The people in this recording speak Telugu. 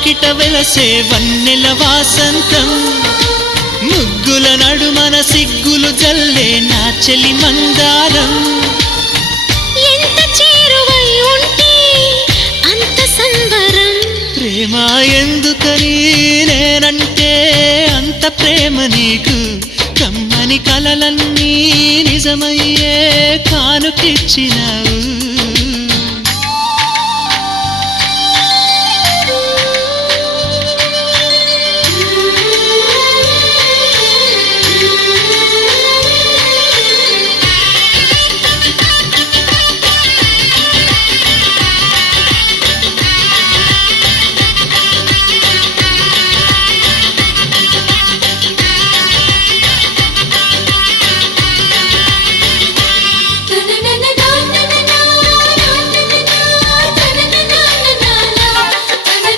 వాకిట వెలసే వన్నెల వాసంతం ముగ్గుల నడుమన సిగ్గులు జల్లే నా చెలి మందారం ఎంత చేరువై ఉంటే అంత సంబరం ప్రేమ ఎందుకని నేనంటే అంత ప్రేమ నీకు కమ్మని కలలన్నీ నిజమయ్యే కానుకిచ్చినావు